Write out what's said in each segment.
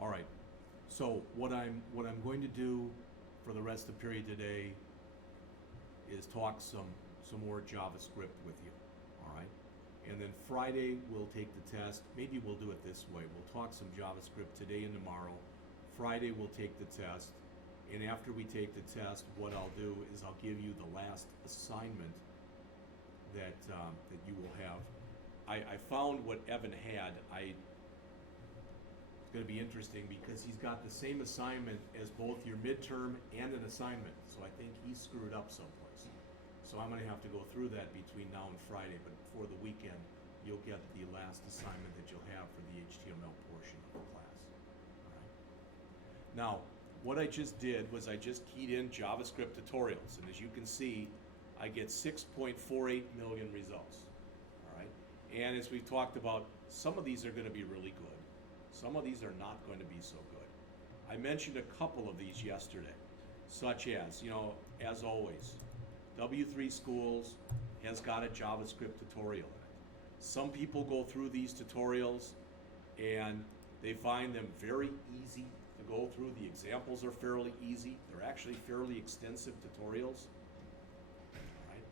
All right. So what I'm going to do for the rest of the period today is talk some more JavaScript with you. All right. And then Friday we'll take the test. Maybe we'll do it this way. We'll talk some JavaScript today and tomorrow. Friday we'll take the test. And after we take the test, what I'll do is I'll give you the last assignment that you will have. I found what Evan had. It's going to be interesting because he's got the same assignment as both your midterm and an assignment. So I think he screwed up someplace. So I'm going to have to go through that between now and Friday. But before the weekend, you'll get the last assignment that you'll have for the HTML portion of the class. All right. Now, what I just did was I just keyed in JavaScript tutorials. And as you can see, I get 6.48 million results. All right. And as we've talked about, some of these are going to be really good. Some of these are not going to be so good. I mentioned a couple of these yesterday, such as, as always, W3 Schools has got a JavaScript tutorial in it. Some people go through these tutorials and they find them very easy to go through. The examples are fairly easy. They're actually fairly extensive tutorials. Right?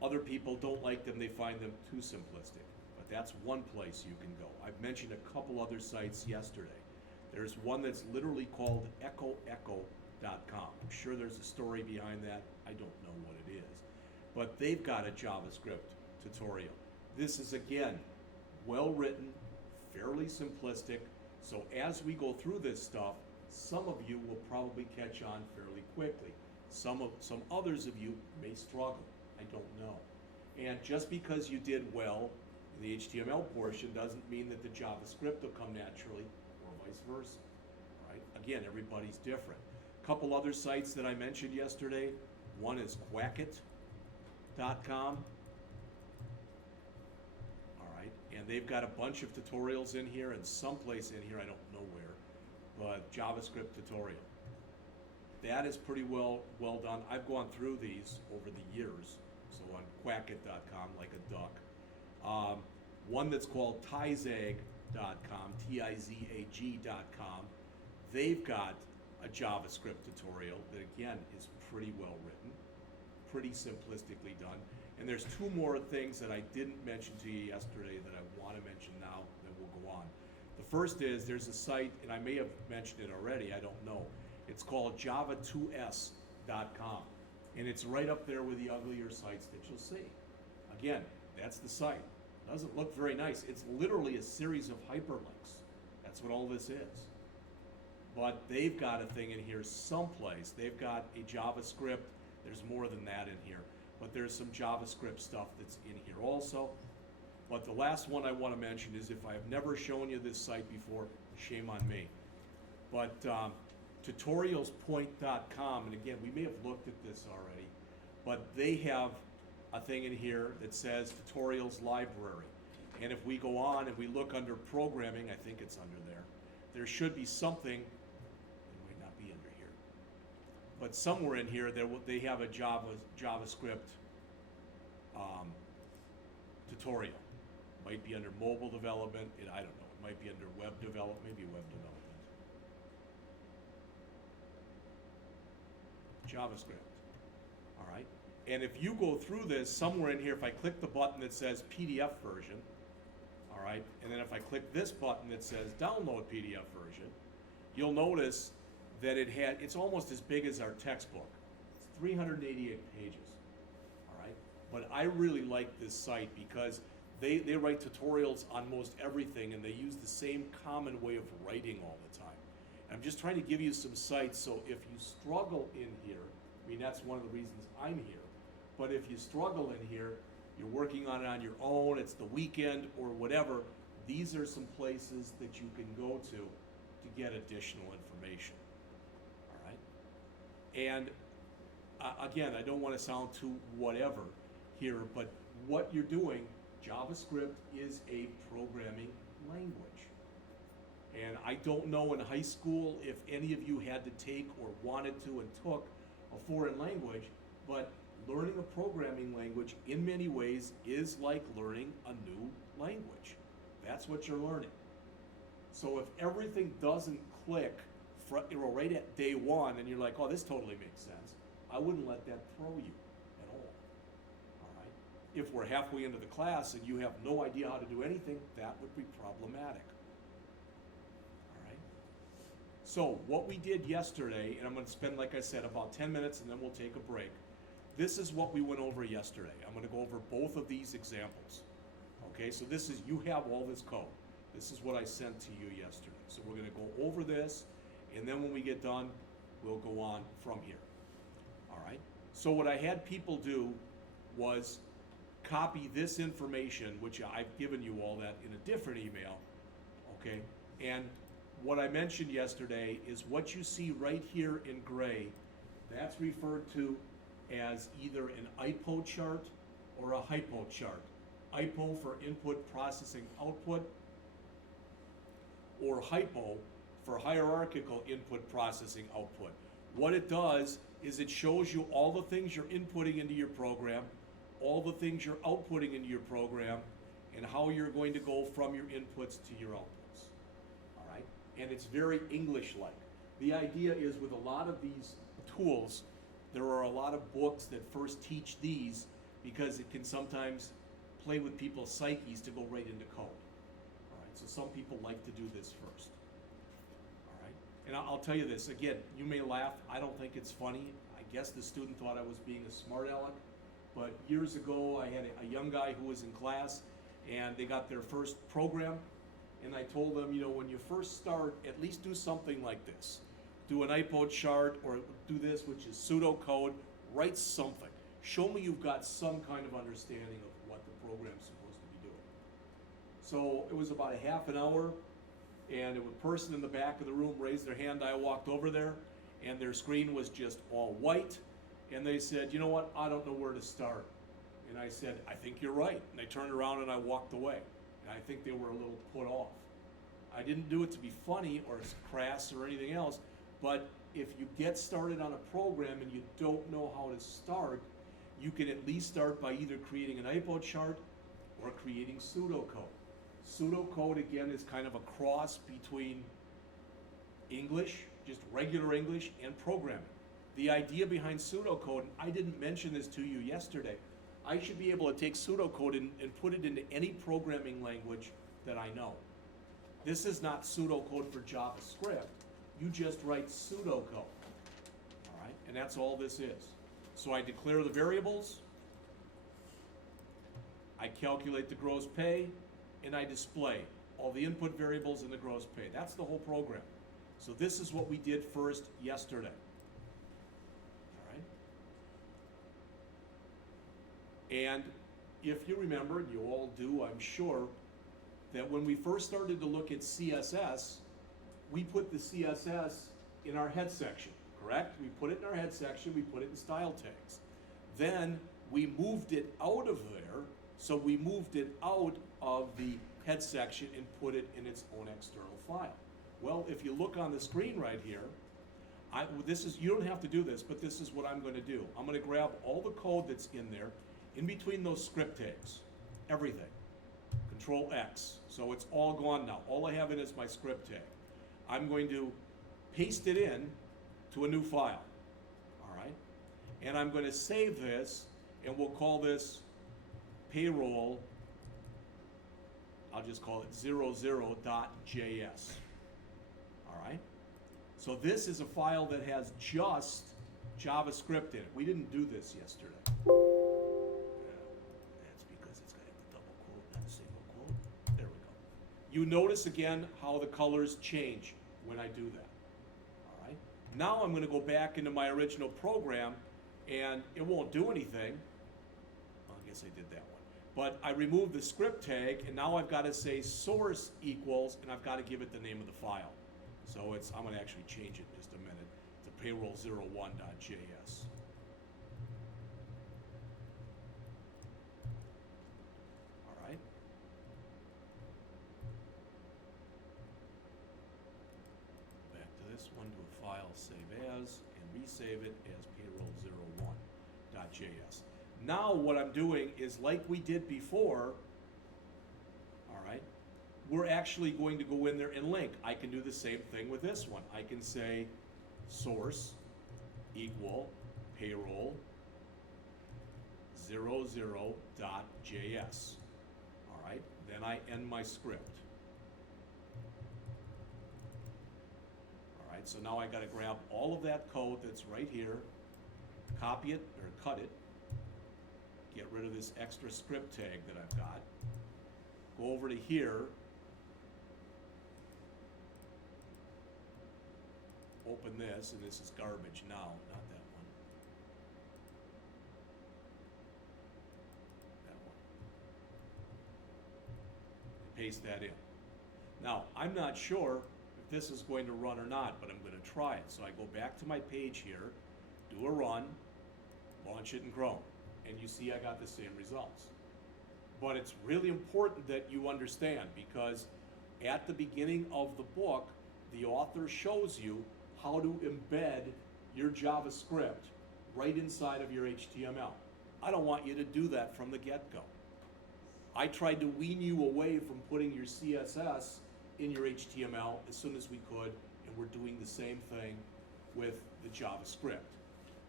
Other people don't like them. They find them too simplistic. But that's one place you can go. I've mentioned a couple other sites yesterday. There's one that's literally called echoecho.com. I'm sure there's a story behind that. I don't know what it is. But they've got a JavaScript tutorial. This is, again, well written, fairly simplistic. So as we go through this stuff, some of you will probably catch on fairly quickly. Some others of you may struggle. I don't know. And just because you did well in the HTML portion doesn't mean that the JavaScript will come naturally, or vice versa. Right? Again, everybody's different. A couple other sites that I mentioned yesterday. One is Quackit.com. All right, and they've got a bunch of tutorials in here, and someplace in here, I don't know where, but JavaScript tutorial. That is pretty well done. I've gone through these over the years. So on Quackit.com, like a duck. One that's called Tizag.com, Tizag.com. They've got a JavaScript tutorial that, again, is pretty well written, pretty simplistically done. And there's two more things that I didn't mention to you yesterday that I want to mention now, then we'll go on. The first is there's a site, and I may have mentioned it already, I don't know. It's called Java2S.com. And it's right up there with the uglier sites that you'll see. Again, that's the site. Doesn't look very nice. It's literally a series of hyperlinks. That's what all this is. But they've got a thing in here someplace. They've got a JavaScript. There's more than that in here. But there's some JavaScript stuff that's in here also. But the last one I want to mention is, if I've never shown you this site before, shame on me. But tutorialspoint.com, and again, we may have looked at this already, but they have a thing in here that says tutorials library. And if we go on and we look under programming, I think it's under there, there should be something, it might not be under here, but somewhere in here they have a JavaScript tutorial. Might be under mobile development, I don't know, it might be under web development, maybe web development. JavaScript, all right? And if you go through this, somewhere in here, if I click the button that says PDF version, all right, and then if I click this button that says download PDF version, you'll notice that it's almost as big as our textbook. It's 388 pages, all right? But I really like this site because they write tutorials on most everything, and they use the same common way of writing all the time. I'm just trying to give you some sites, so if you struggle in here, I mean, that's one of the reasons I'm here, but if you struggle in here, you're working on it on your own, it's the weekend or whatever, these are some places that you can go to get additional information, all right? And again, I don't want to sound too whatever here, but what you're doing, JavaScript is a programming language. And I don't know in high school if any of you had to take or wanted to and took a foreign language, but learning a programming language in many ways is like learning a new language. That's what you're learning. So if everything doesn't click right at day one and you're like, oh, this totally makes sense, I wouldn't let that throw you at all. All right? If we're halfway into the class and you have no idea how to do anything, that would be problematic. All right? So what we did yesterday, and I'm going to spend, like I said, about 10 minutes and then we'll take a break. This is what we went over yesterday. I'm going to go over both of these examples. Okay, so this is, you have all this code. This is what I sent to you yesterday. So we're going to go over this, and then when we get done, we'll go on from here. All right? So what I had people do was copy this information, which I've given you all that in a different email, okay? And what I mentioned yesterday is what you see right here in gray, that's referred to as either an IPO chart or a hypo chart. IPO for input processing output, or hypo for hierarchical input processing output. What it does is it shows you all the things you're inputting into your program, all the things you're outputting into your program, and how you're going to go from your inputs to your outputs. All right? And it's very English-like. The idea is with a lot of these tools, there are a lot of books that first teach these because it can sometimes play with people's psyches to go right into code. All right, so some people like to do this first. All right, and I'll tell you this, again, you may laugh, I don't think it's funny. I guess the student thought I was being a smart aleck, but years ago I had a young guy who was in class and they got their first program, and I told them, you know, when you first start, at least do something like this. Do an IPO chart or do this, which is pseudocode, write something. Show me you've got some kind of understanding of what the program's supposed to be doing. So it was about a half an hour, and a person in the back of the room raised their hand. I walked over there, and their screen was just all white, and they said, you know what, I don't know where to start. And I said, I think you're right. And they turned around and I walked away. And I think they were a little put off. I didn't do it to be funny or crass or anything else, but if you get started on a program and you don't know how to start, you can at least start by either creating an IPO chart or creating pseudocode. Pseudocode, again, is kind of a cross between English, just regular English, and programming. The idea behind pseudocode, and I didn't mention this to you yesterday, I should be able to take pseudocode and put it into any programming language that I know. This is not pseudocode for JavaScript. You just write pseudocode, all right? And that's all this is. So I declare the variables, I calculate the gross pay, and I display all the input variables and the gross pay. That's the whole program. So this is what we did first yesterday, all right? And if you remember, and you all do, I'm sure, that when we first started to look at CSS, we put the CSS in our head section, correct? We put it in our head section, we put it in style tags. Then we moved it out of there, so we moved it out of the head section and put it in its own external file. Well, if you look on the screen right here, you don't have to do this, but this is what I'm going to do. I'm going to grab all the code that's in there, in between those script tags, everything. Control X, so it's all gone now. All I have in is my script tag. I'm going to paste it in to a new file, all right? And I'm going to save this, and we'll call this payroll, I'll just call it 00.js, all right? So this is a file that has just JavaScript in it. We didn't do this yesterday. That's because it's got the double quote, not a single quote. There we go. You notice again how the colors change when I do that, all right? Now I'm going to go back into my original program, and it won't do anything. Well, I guess I did that one. But I removed the script tag, and now I've got to say source equals, and I've got to give it the name of the file. So I'm going to actually change it in just a minute to payroll01.js. All right. Back to this one, do a file, save as, and resave it as payroll01.js. Now what I'm doing is like we did before, all right, we're actually going to go in there and link. I can do the same thing with this one. I can say source equal payroll 00.js. All right, then I end my script. All right, so now I got to grab all of that code that's right here, copy it or cut it, get rid of this extra script tag that I've got, go over to here, open this, and this is garbage now, not that one. That one. And paste that in. Now, I'm not sure if this is going to run or not, but I'm going to try it. So I go back to my page here, do a run, launch it in Chrome, and you see I got the same results. But it's really important that you understand, because at the beginning of the book, the author shows you how to embed your JavaScript right inside of your HTML. I don't want you to do that from the get-go. I tried to wean you away from putting your CSS in your HTML as soon as we could, and we're doing the same thing with the JavaScript.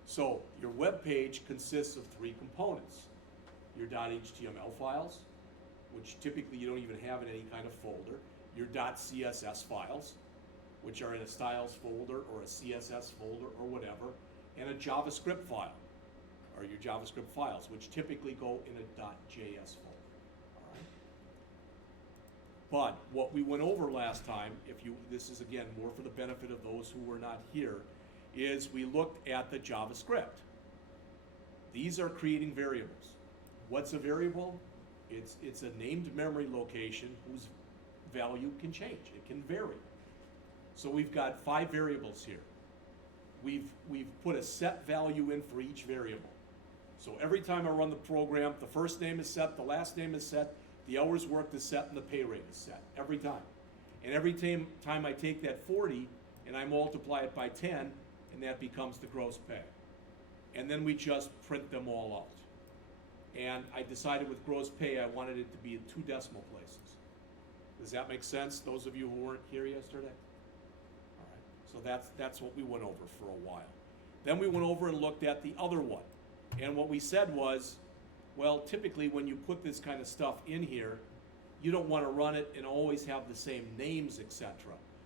So your web page consists of three components. Your .html files, which typically you don't even have in any kind of folder. Your .css files, which are in a styles folder or a CSS folder or whatever, and a JavaScript file, or your JavaScript files, which typically go in a .js folder. All right? But what we went over last time, this is again more for the benefit of those who were not here, is we looked at the JavaScript. These are creating variables. What's a variable? It's a named memory location whose value can change. It can vary. So we've got 5 variables here. We've put a set value in for each variable. So every time I run the program, the first name is set, the last name is set, the hours worked is set, and the pay rate is set, every time. And every time I take that 40 and I multiply it by 10, and that becomes the gross pay. And then we just print them all out. And I decided with gross pay, I wanted it to be in 2 decimal places. Does that make sense, those of you who weren't here yesterday? So that's what we went over for a while. Then we went over and looked at the other one. And what we said was, well, typically when you put this kind of stuff in here, you don't want to run it and always have the same names, etc.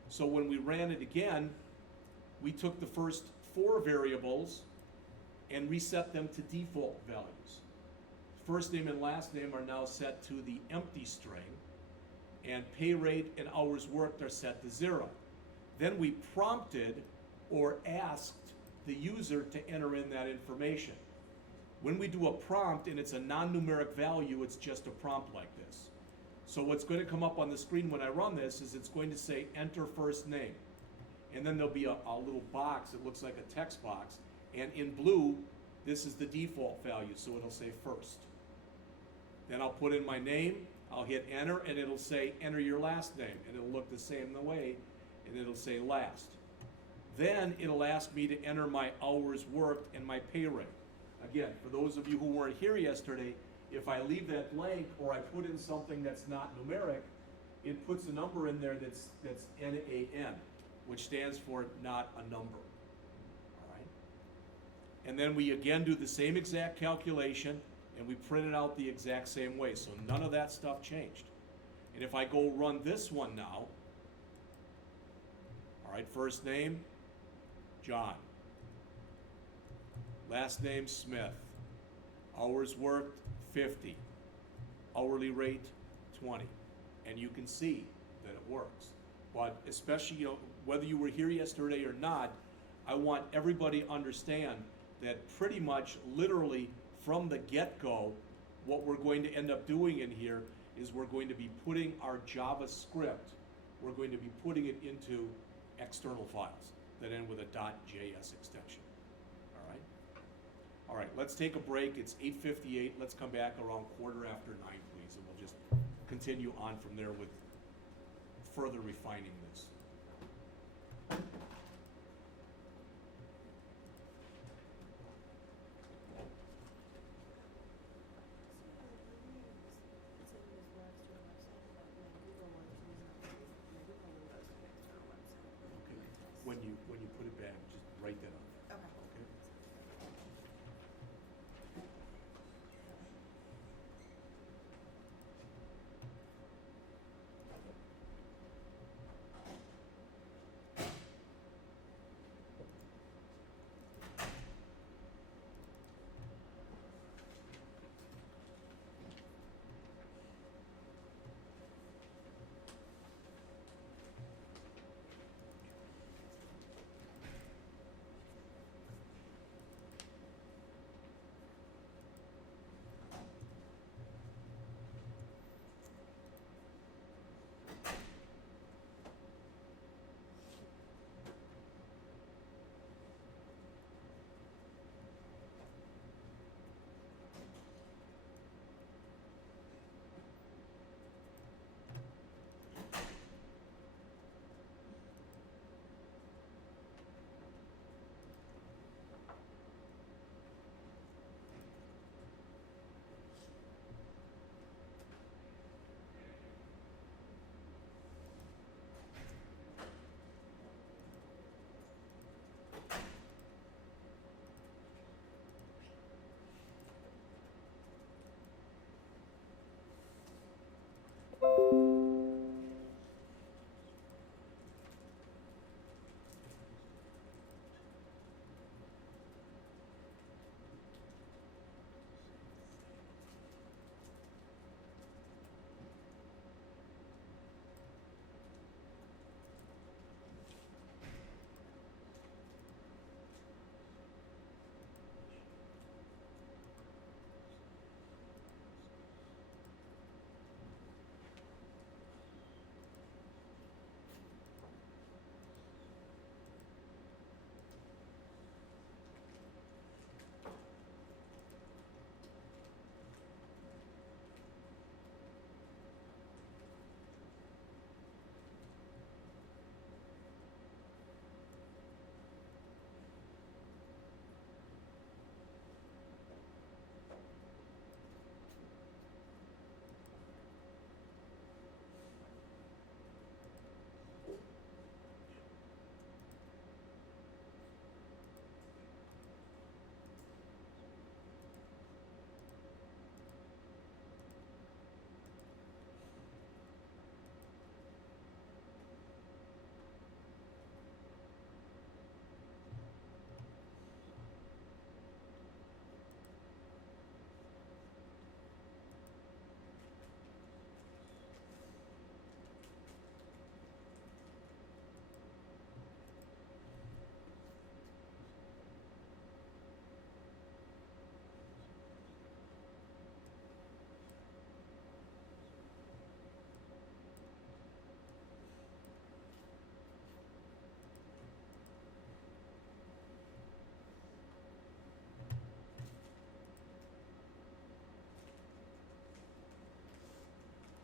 So when we ran it again, we took the first 4 variables and reset them to default values. First name and last name are now set to the empty string, and pay rate and hours worked are set to 0. Then we prompted or asked the user to enter in that information. When we do a prompt and it's a non-numeric value, it's just a prompt like this. So what's going to come up on the screen when I run this is it's going to say enter first name. And then there'll be a little box that looks like a text box. And in blue, this is the default value, so it'll say first. Then I'll put in my name, I'll hit enter, and it'll say enter your last name. And it'll look the same way, and it'll say last. Then it'll ask me to enter my hours worked and my pay rate. Again, for those of you who weren't here yesterday, if I leave that blank or I put in something that's not numeric, it puts a number in there that's NaN, which stands for not a number. All right? And then we again do the same exact calculation, and we print it out the exact same way. So none of that stuff changed. And if I go run this one now, all right, first name, John. Last name, Smith. Hours worked, 50. Hourly rate, 20. And you can see that it works. But especially, whether you were here yesterday or not, I want everybody to understand that pretty much literally from the get-go, what we're going to end up doing in here is we're going to be putting our JavaScript, we're going to be putting it into external files that end with a .js extension. All right, let's take a break. It's 8:58. Let's come back around 9:15, please, and we'll just continue on from there with further refining this. when you put it back, just write that on